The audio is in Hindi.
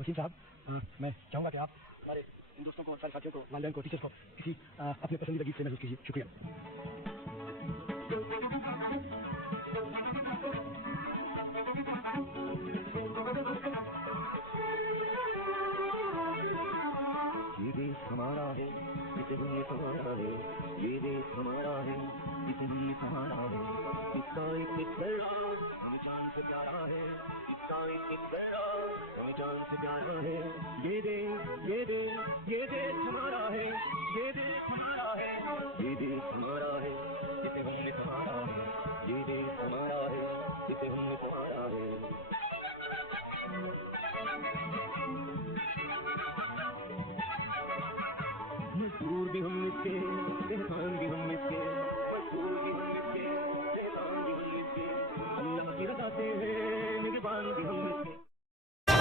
वसीम साहब, मैं चाहूंगा कि आप हमारे इन दोस्तों को, सारे साथियों को, वालिदैन को, टीचर्स को किसी अपने पसंदीदा गीत से महसूस कीजिए। शुक्रिया। ये देश हमारा है, इसे हमने संभाला है। ये देश हमारा है, इसे हमने संभाला है। इसका एक एक गैरा हमें जान से प्यारा है। इसका एक एक गैरा हमें जान से प्यारा है। ये देश हमारा है। ये देश हमारा है। ये देश हमारा है, इसे हमने संभाला है। ये देश हमारा है, इसे हमने संभाला है। मजदूर भी हम इसके, किसान भी हम इसके,